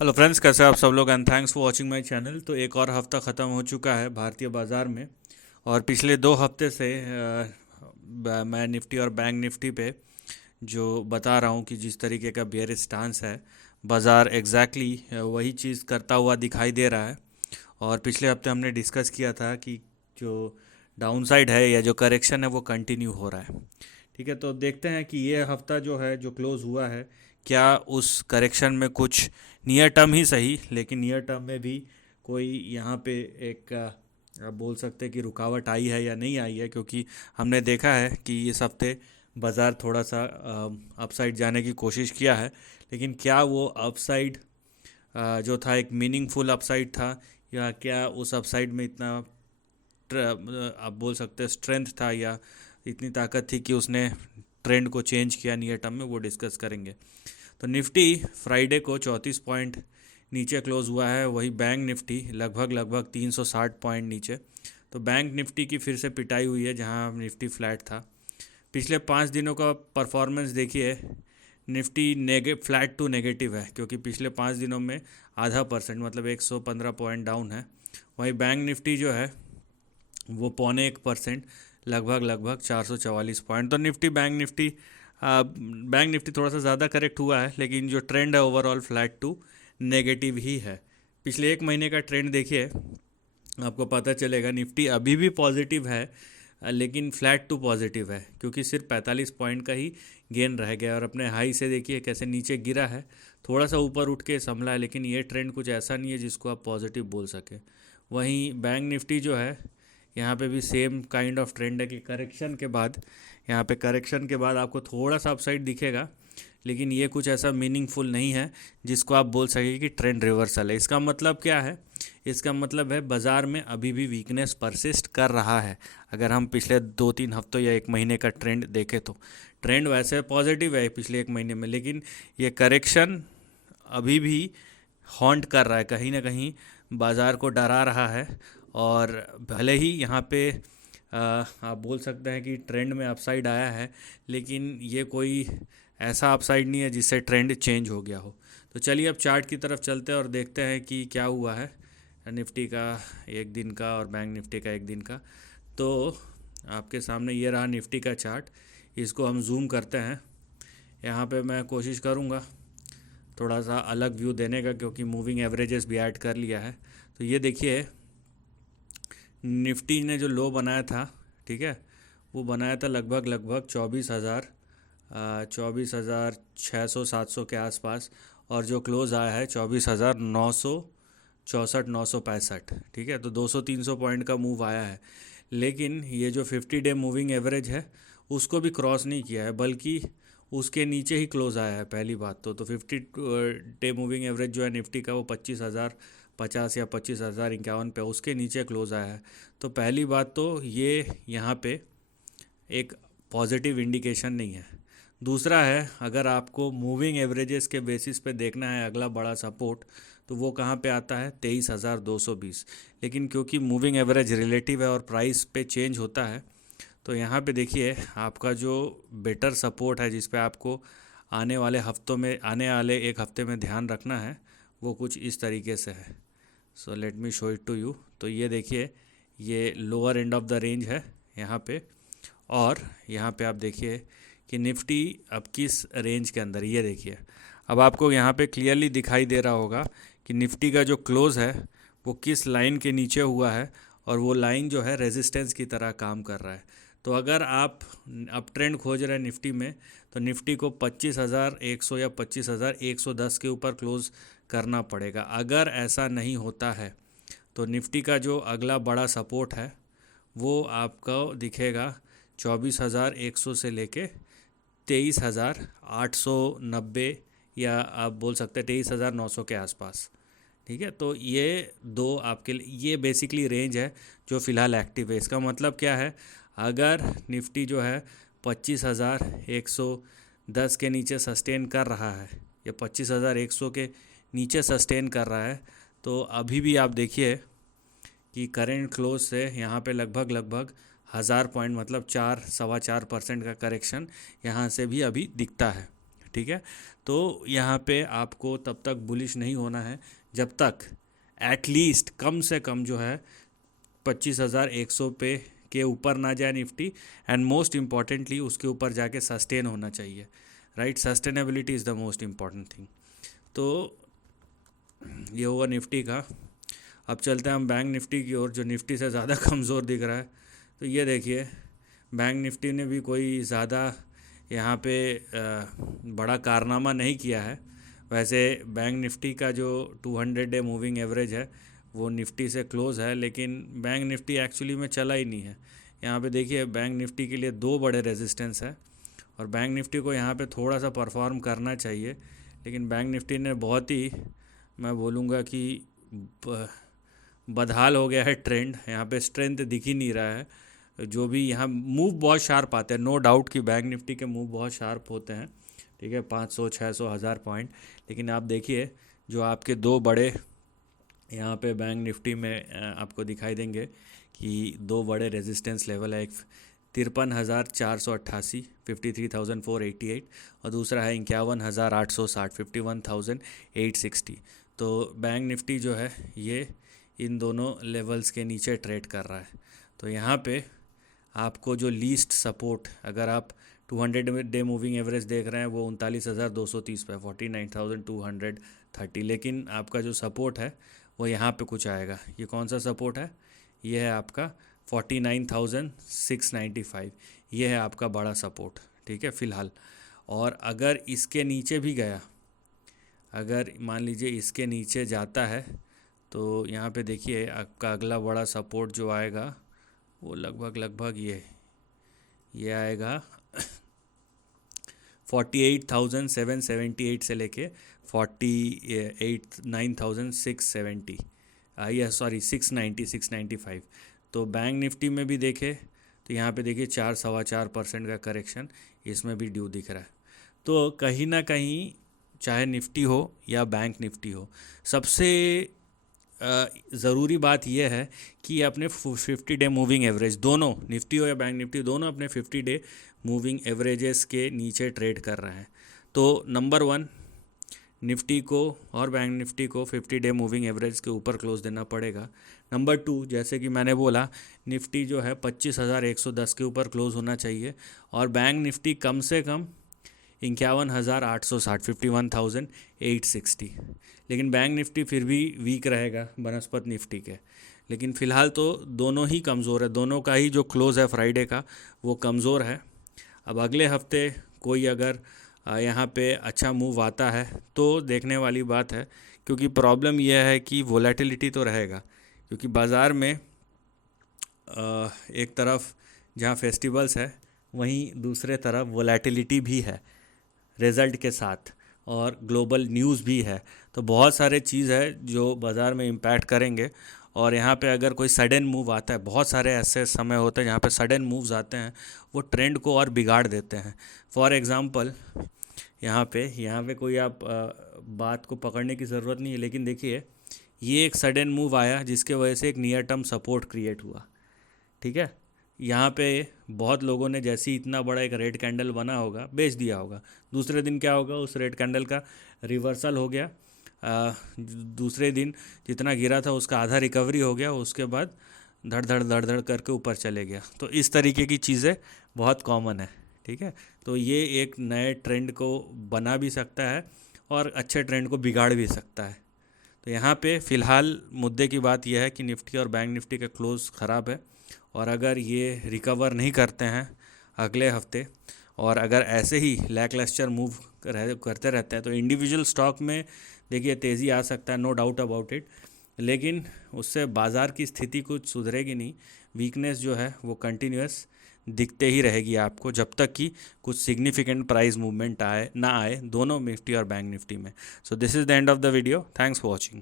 Hello friends, कैसे हैं आप सब लोग? And thanks for watching my channel. तो एक और हफ्ता ख़त्म हो चुका है भारतीय बाज़ार में। और पिछले 2 हफ्ते से मैं निफ्टी और बैंक निफ्टी पे जो बता रहा हूँ कि जिस तरीके का बेयरिश स्टांस है, बाज़ार वही चीज़ करता हुआ दिखाई दे रहा है। और पिछले हफ्ते हमने डिस्कस किया था कि जो डाउनसाइड है या जो करेक्शन है वो कंटिन्यू हो रहा है। ठीक है, तो देखते हैं कि ये हफ्ता जो है जो क्लोज़ हुआ है, क्या उस करेक्शन में कुछ नियर टर्म ही सही लेकिन नियर टर्म में भी कोई यहाँ पे एक आप बोल सकते हैं कि रुकावट आई है या नहीं आई है। क्योंकि हमने देखा है कि इस हफ्ते बाज़ार थोड़ा सा अपसाइड जाने की कोशिश किया है, लेकिन क्या वो अपसाइड जो था एक मीनिंगफुल अपसाइड था, या क्या उस अपसाइड में इतना आप बोल सकते हैं स्ट्रेंथ था, या इतनी ताकत थी कि उसने ट्रेंड को चेंज किया नियर टर्म में, वो डिस्कस करेंगे। तो निफ्टी फ्राइडे को 34 पॉइंट नीचे क्लोज हुआ है, वही बैंक निफ्टी लगभग 360 पॉइंट नीचे। तो बैंक निफ्टी की फिर से पिटाई हुई है जहां निफ्टी फ्लैट था। पिछले 5 दिनों का परफॉर्मेंस देखिए, निफ्टी फ्लैट टू नेगेटिव है, क्योंकि पिछले 5 दिनों में आधा परसेंट मतलब 115 पॉइंट डाउन है। वहीं बैंक निफ्टी जो है वो 0.25% लगभग 444 पॉइंट। तो बैंक निफ्टी थोड़ा सा ज़्यादा करेक्ट हुआ है, लेकिन जो ट्रेंड है ओवरऑल फ्लैट टू नेगेटिव ही है। पिछले एक महीने का ट्रेंड देखिए, आपको पता चलेगा निफ्टी अभी भी पॉजिटिव है, लेकिन फ्लैट टू पॉजिटिव है, क्योंकि सिर्फ 45 पॉइंट का ही गेन रह गया। और अपने हाई से देखिए कैसे नीचे गिरा है, थोड़ा सा ऊपर उठ के संभला है, लेकिन ये ट्रेंड कुछ ऐसा नहीं है जिसको आप पॉजिटिव बोल सके। वहीं बैंक निफ्टी जो है, यहाँ पे भी सेम काइंड ऑफ ट्रेंड है कि करेक्शन के बाद आपको थोड़ा सा अपसाइड दिखेगा, लेकिन ये कुछ ऐसा मीनिंगफुल नहीं है जिसको आप बोल सके कि ट्रेंड रिवर्सल है। इसका मतलब क्या है? इसका मतलब है बाज़ार में अभी भी वीकनेस परसिस्ट कर रहा है। अगर हम पिछले 2-3 हफ्तों या एक महीने का ट्रेंड देखें तो ट्रेंड वैसे पॉजिटिव है पिछले एक महीने में, लेकिन ये करेक्शन अभी भी हॉन्ट कर रहा है, कहीं ना कहीं बाज़ार को डरा रहा है। और भले ही यहाँ पे आप बोल सकते हैं कि ट्रेंड में अपसाइड आया है, लेकिन ये कोई ऐसा अपसाइड नहीं है जिससे ट्रेंड चेंज हो गया हो। तो चलिए अब चार्ट की तरफ चलते हैं और देखते हैं कि क्या हुआ है निफ्टी का एक दिन का और बैंक निफ्टी का एक दिन का। तो आपके सामने ये रहा निफ्टी का चार्ट। इसको हम जूम करते हैं। यहाँ पे मैं कोशिश करूँगा थोड़ा सा अलग व्यू देने का, क्योंकि मूविंग एवरेजेस भी ऐड कर लिया है। तो ये देखिए, निफ्टी ने जो लो बनाया था, ठीक है, वो बनाया था लगभग 24,600 के आसपास। और जो क्लोज़ आया है 24,964 965। ठीक है, तो 200-300 पॉइंट का मूव आया है, लेकिन ये जो 50 डे मूविंग एवरेज है उसको भी क्रॉस नहीं किया है, बल्कि उसके नीचे ही क्लोज़ आया है। पहली बात तो 50 डे मूविंग एवरेज जो है निफ्टी का, वो 25,050 या 25,051 पे उसके नीचे क्लोज़ आया है। तो पहली बात तो ये यहाँ पे एक पॉजिटिव इंडिकेशन नहीं है। दूसरा है, अगर आपको मूविंग एवरेजेस के बेसिस पे देखना है अगला बड़ा सपोर्ट, तो वो कहाँ पे आता है? 23,220। लेकिन क्योंकि मूविंग एवरेज रिलेटिव है और प्राइस पे चेंज होता है, तो यहाँ पे देखिए आपका जो बेटर सपोर्ट है जिस पे आपको आने वाले एक हफ्ते में ध्यान रखना है, वो कुछ इस तरीके से है। So let me show it to you. तो ये देखिए, ये lower end of the range है यहाँ पे। और यहाँ पे आप देखिए कि निफ्टी अब किस रेंज के अंदर, ये देखिए अब आपको यहाँ पे क्लियरली दिखाई दे रहा होगा कि निफ्टी का जो क्लोज़ है वो किस लाइन के नीचे हुआ है, और वो लाइन जो है रेजिस्टेंस की तरह काम कर रहा है। तो अगर आप अप ट्रेंड खोज रहे हैं निफ्टी में, तो निफ्टी को 25,100 या 25,110 के ऊपर क्लोज़ करना पड़ेगा। अगर ऐसा नहीं होता है तो निफ्टी का जो अगला बड़ा सपोर्ट है वो आपको दिखेगा 24,100 से लेके 23,890, या आप बोल सकते हैं 23,900 के आसपास। ठीक है, तो ये दो आपके लिए ये बेसिकली रेंज है जो फ़िलहाल एक्टिव है। इसका मतलब क्या है? अगर निफ्टी जो है 25,110 के नीचे सस्टेन कर रहा है, या 25,100 के नीचे सस्टेन कर रहा है, तो अभी भी आप देखिए कि करेंट क्लोज से यहाँ पे लगभग 1,000 पॉइंट मतलब 4 सवा 4% का करेक्शन यहाँ से भी अभी दिखता है। ठीक है। तो यहाँ पे आपको तब तक बुलिश नहीं होना है जब तक एटलीस्ट कम से कम जो है 25,100 पे के ऊपर ना जाए निफ्टी, एंड मोस्ट इम्पॉर्टेंटली उसके ऊपर जाके सस्टेन होना चाहिए, right. Sustainability is the most important thing. तो ये हुआ निफ्टी का। अब चलते हैं हम बैंक निफ्टी की ओर, जो निफ्टी से ज़्यादा कमज़ोर दिख रहा है। तो ये देखिए, बैंक निफ्टी ने भी कोई ज़्यादा यहाँ पे बड़ा कारनामा नहीं किया है। वैसे बैंक निफ्टी का जो 200 डे मूविंग एवरेज है वो निफ्टी से क्लोज़ है, लेकिन बैंक निफ्टी एक्चुअली में चला ही नहीं है। यहाँ पे देखिए, बैंक निफ्टी के लिए दो बड़े रेजिस्टेंस है और बैंक निफ्टी को यहाँ पे थोड़ा सा परफॉर्म करना चाहिए, लेकिन बैंक निफ्टी ने बहुत ही, मैं बोलूँगा कि बदहाल हो गया है ट्रेंड। यहाँ पे स्ट्रेंथ दिख ही नहीं रहा है। जो भी यहाँ मूव बहुत शार्प आते हैं, नो डाउट कि बैंक निफ्टी के मूव बहुत शार्प होते हैं, ठीक है, 500, 600, 1000 पॉइंट। लेकिन आप देखिए, जो आपके दो बड़े यहाँ पे बैंक निफ्टी में आपको दिखाई देंगे कि दो बड़े रेजिस्टेंस लेवल है। एक 53,488, 53,488, और दूसरा है 51,860, 51,860। तो बैंक निफ्टी जो है ये इन दोनों लेवल्स के नीचे ट्रेड कर रहा है। तो यहाँ पे आपको जो लीस्ट सपोर्ट, अगर आप 200 डे मूविंग एवरेज देख रहे हैं, वो 39,230 पे, 49,230। लेकिन आपका जो सपोर्ट है वो यहाँ पे कुछ आएगा। ये कौन सा सपोर्ट है? ये है आपका 49,695। ये है आपका बड़ा सपोर्ट, ठीक है, फ़िलहाल। और अगर इसके नीचे भी गया, अगर मान लीजिए इसके नीचे जाता है, तो यहाँ पे देखिए आपका अगला बड़ा सपोर्ट जो आएगा वो लगभग ये आएगा 48,778 से लेके 9,670, या सॉरी 695। तो बैंक निफ्टी में भी देखे तो यहाँ पे देखिए 4-4.25% का करेक्शन इसमें भी ड्यू दिख रहा है। तो कहीं ना कहीं चाहे निफ्टी हो या बैंक निफ्टी हो, सबसे ज़रूरी बात यह है कि अपने 50 डे मूविंग एवरेज, दोनों निफ्टी हो या बैंक निफ्टी, दोनों अपने 50 डे मूविंग एवरेजेस के नीचे ट्रेड कर रहे हैं। तो नंबर 1, निफ्टी को और बैंक निफ्टी को 50 डे मूविंग एवरेज के ऊपर क्लोज देना पड़ेगा। नंबर 2, जैसे कि मैंने बोला, निफ्टी जो है 25,110 के ऊपर क्लोज होना चाहिए, और बैंक निफ्टी कम से कम 51,860, 51,860। लेकिन बैंक निफ्टी फिर भी वीक रहेगा बनस्पत निफ्टी के। लेकिन फ़िलहाल तो दोनों ही कमज़ोर है, दोनों का ही जो क्लोज़ है फ्राइडे का वो कमज़ोर है। अब अगले हफ्ते कोई अगर यहाँ पे अच्छा मूव आता है तो देखने वाली बात है, क्योंकि प्रॉब्लम यह है कि वोलेटिलिटी तो रहेगा, क्योंकि बाज़ार में एक तरफ जहाँ फेस्टिवल्स है वहीं दूसरे तरफ वोलेटिलिटी भी है रिज़ल्ट के साथ, और ग्लोबल न्यूज़ भी है। तो बहुत सारे चीज़ है जो बाज़ार में इम्पैक्ट करेंगे। और यहाँ पे अगर कोई सडन मूव आता है, बहुत सारे ऐसे समय होते हैं जहाँ पे सडन मूव्स आते हैं, वो ट्रेंड को और बिगाड़ देते हैं। फॉर एग्ज़ाम्पल यहाँ पे कोई आप बात को पकड़ने की ज़रूरत नहीं है, लेकिन देखिए ये एक सडन मूव आया जिसके वजह से एक नियर टर्म सपोर्ट क्रिएट हुआ, ठीक है। यहाँ पे बहुत लोगों ने जैसे ही इतना बड़ा एक रेड कैंडल बना होगा बेच दिया होगा, दूसरे दिन क्या होगा, उस रेड कैंडल का रिवर्सल हो गया। दूसरे दिन जितना गिरा था उसका आधा रिकवरी हो गया, उसके बाद धड़ धड़ करके ऊपर चले गया। तो इस तरीके की चीज़ें बहुत कॉमन है, ठीक है। तो ये एक नए ट्रेंड को बना भी सकता है और अच्छे ट्रेंड को बिगाड़ भी सकता है। तो यहाँ पे फ़िलहाल मुद्दे की बात यह है कि निफ्टी और बैंक निफ्टी का क्लोज़ ख़राब है, और अगर ये रिकवर नहीं करते हैं अगले हफ्ते, और अगर ऐसे ही लैकलस्टर मूव करते रहते हैं, तो इंडिविजुअल स्टॉक में देखिए तेज़ी आ सकता है, नो डाउट अबाउट इट, लेकिन उससे बाज़ार की स्थिति कुछ सुधरेगी नहीं। वीकनेस जो है वो कंटिन्यूस दिखते ही रहेगी आपको, जब तक कि कुछ सिग्निफिकेंट प्राइस मूवमेंट ना आए दोनों निफ्टी और बैंक निफ्टी में। So this is the end of the video. Thanks for watching.